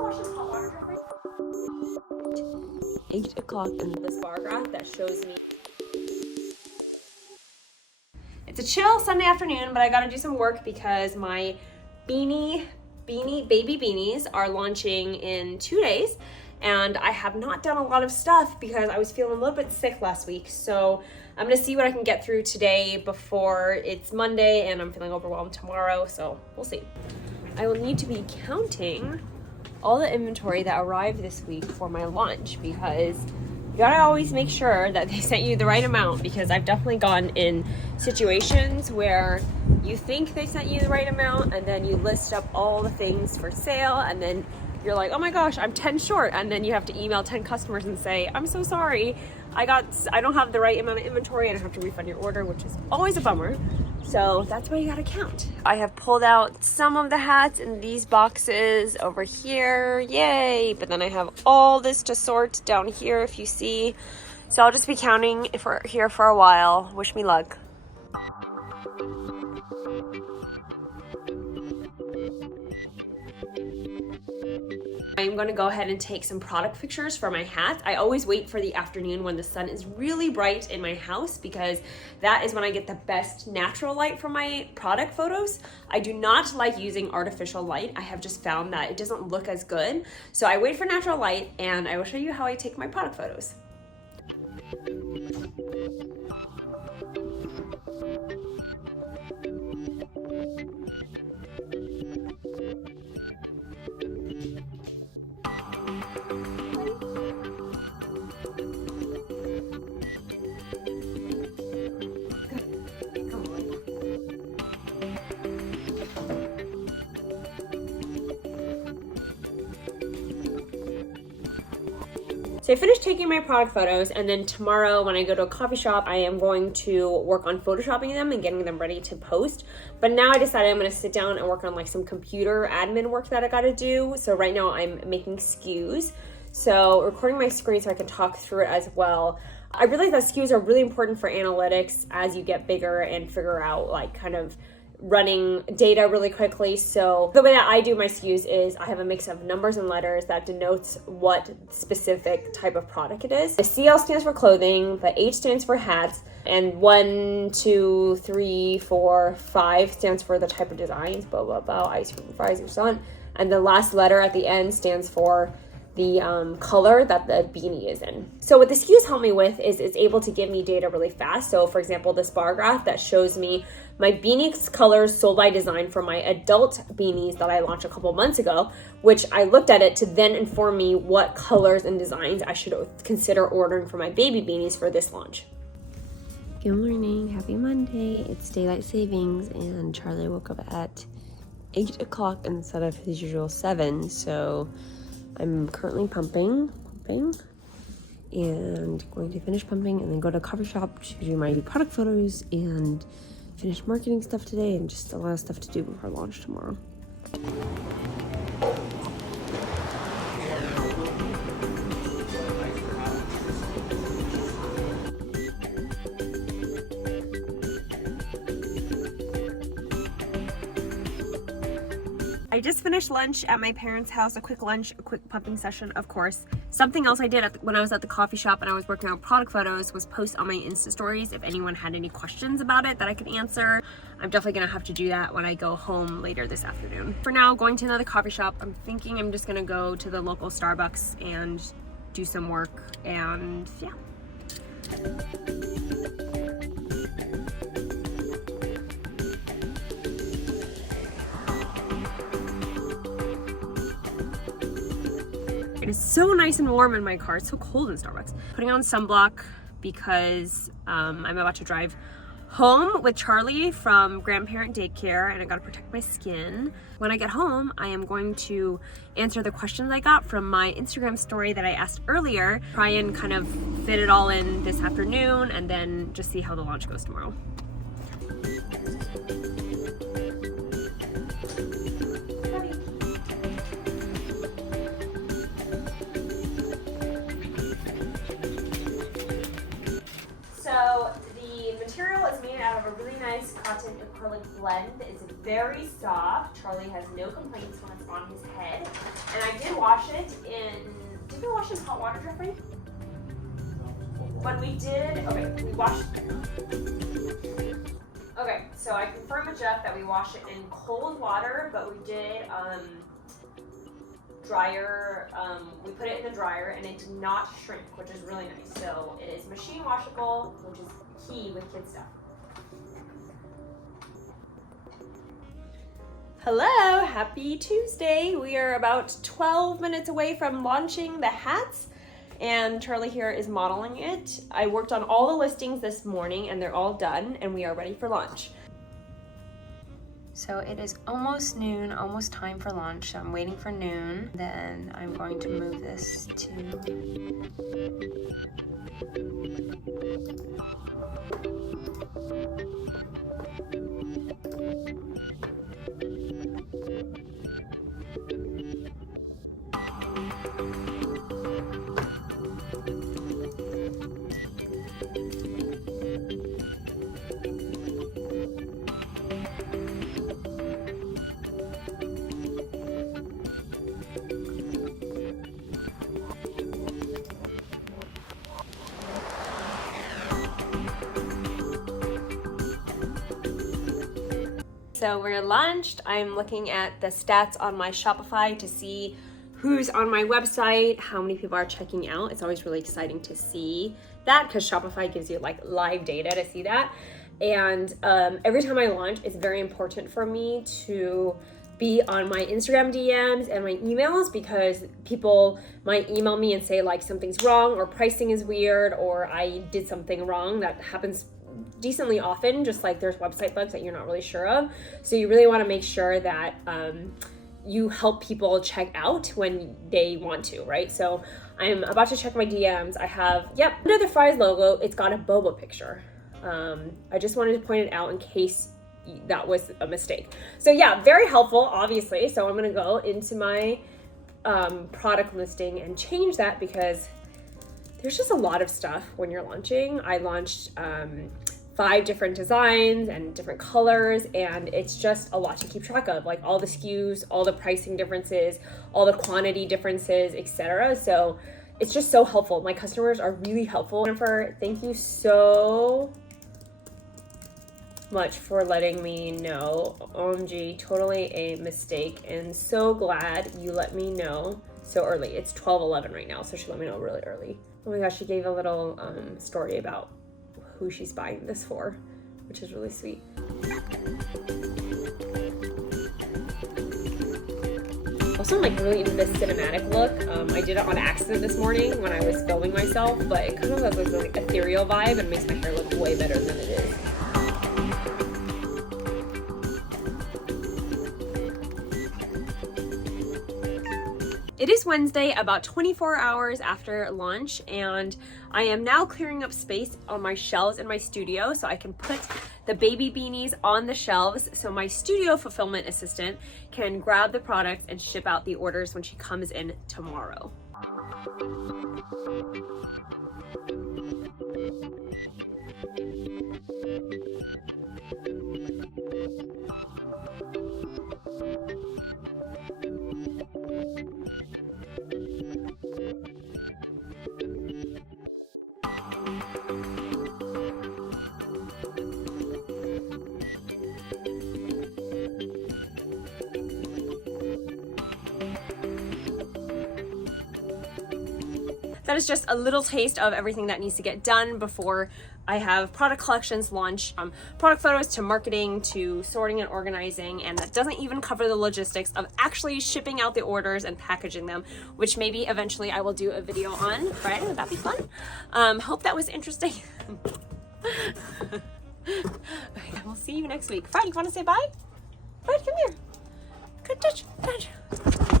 wash this hot water for 8 o'clock and this bar graph that shows me. It's a chill Sunday afternoon, but I gotta do some work because my baby beanies are launching in 2 days. And I have not done a lot of stuff because I was feeling a little bit sick last week. So I'm gonna see what I can get through today before it's Monday and I'm feeling overwhelmed tomorrow, so we'll see. I will need to be counting all the inventory that arrived this week for my launch because you gotta always make sure that they sent you the right amount, because I've definitely gone in situations where you think they sent you the right amount and then you list up all the things for sale and then you're like, oh my gosh, I'm 10 short. And then you have to email 10 customers and say, I'm so sorry. I don't have the right amount of inventory and I have to refund your order, which is always a bummer. So that's why you gotta count. I have pulled out some of the hats in these boxes over here, yay. But then I have all this to sort down here if you see. So I'll just be counting here for a while. Wish me luck. I'm going to go ahead and take some product pictures for my hat. I always wait for the afternoon when the sun is really bright in my house because that is when I get the best natural light for my product photos. I do not like using artificial light. I have just found that it doesn't look as good. So I wait for natural light and I will show you how I take my product photos. So I finished taking my product photos, and then tomorrow when I go to a coffee shop, I am going to work on photoshopping them and getting them ready to post. But now I decided I'm gonna sit down and work on like some computer admin work that I gotta do. So right now I'm making SKUs. So recording my screen so I can talk through it as well. I realize that SKUs are really important for analytics as you get bigger and figure out like kind of running data really quickly. So the way that I do my SKUs is I have a mix of numbers and letters that denotes what specific type of product it is. The CL stands for clothing, the H stands for hats, and 1, 2, 3, 4, 5 stands for the type of designs, blah, blah, blah, ice cream, fries, or sun. And the last letter at the end stands for the color that the beanie is in. So what the SKUs help me with is it's able to give me data really fast. So for example, this bar graph that shows me my beanies colors sold by design for my adult beanies that I launched a couple months ago, which I looked at it to then inform me what colors and designs I should consider ordering for my baby beanies for this launch. Good morning, happy Monday. It's daylight savings and Charlie woke up at 8 o'clock instead of his usual 7. So I'm currently pumping and going to finish pumping and then go to a coffee shop to do my product photos and finish marketing stuff today, and just a lot of stuff to do before launch tomorrow. I just finished lunch at my parents' house, a quick lunch, a quick pumping session, of course. Something else I did when I was at the coffee shop and I was working on product photos was post on my Insta stories if anyone had any questions about it that I could answer. I'm definitely gonna have to do that when I go home later this afternoon. For now, going to another coffee shop, I'm thinking I'm just gonna go to the local Starbucks and do some work, and yeah. It is so nice and warm in my car. It's so cold in Starbucks. Putting on sunblock because I'm about to drive home with Charlie from grandparent daycare and I gotta protect my skin. When I get home, I am going to answer the questions I got from my Instagram story that I asked earlier, try and kind of fit it all in this afternoon, and then just see how the launch goes tomorrow. So the material is made out of a really nice cotton acrylic blend. It's very soft. Charlie has no complaints when it's on his head. And I did wash wash it in, did we wash it in hot water, Jeffrey? When we did, okay, we washed, okay, so I confirmed with Jeff that we wash it in cold water, but we did dryer, we put it in the dryer and it did not shrink, which is really nice. So it is machine washable, which is key with kid stuff. Hello, happy Tuesday. We are about 12 minutes away from launching the hats, and Charlie here is modeling it. I worked on all the listings this morning and they're all done and we are ready for launch. So it is almost noon, almost time for lunch. So I'm waiting for noon. Then I'm going to move this to... So we're launched. I'm looking at the stats on my Shopify to see who's on my website, how many people are checking out. It's always really exciting to see that because Shopify gives you like live data to see that. And every time I launch, it's very important for me to be on my Instagram DMs and my emails because people might email me and say like something's wrong or pricing is weird or I did something wrong. That happens decently often, just like there's website bugs that you're not really sure of. So you really want to make sure that you help people check out when they want to, right? So I'm about to check my DMs. I have, yep, under the Fries logo, it's got a boba picture. I just wanted to point it out in case that was a mistake. So yeah, very helpful, obviously. So I'm gonna go into my product listing and change that because there's just a lot of stuff when you're launching. I launched 5 different designs and different colors, and it's just a lot to keep track of, like all the SKUs, all the pricing differences, all the quantity differences, etc. So it's just so helpful. My customers are really helpful. Jennifer, thank you so much for letting me know. OMG, totally a mistake, and so glad you let me know so early. It's 12:11 right now, so she let me know really early. Oh my gosh, she gave a little story about who she's buying this for, which is really sweet. Also, like really into this cinematic look. I did it on accident this morning when I was filming myself, but it kind of has this like ethereal vibe and makes my hair look way better than it is. It is Wednesday, about 24 hours after launch, and I am now clearing up space on my shelves in my studio so I can put the baby beanies on the shelves so my studio fulfillment assistant can grab the products and ship out the orders when she comes in tomorrow. That is just a little taste of everything that needs to get done before I have product collections launch, product photos to marketing to sorting and organizing, and that doesn't even cover the logistics of actually shipping out the orders and packaging them, which maybe eventually I will do a video on Friday. Would that be fun? Hope that was interesting. Okay, we'll see you next week. Fred, you want to say bye? Fred, come here. Good touch. Good touch.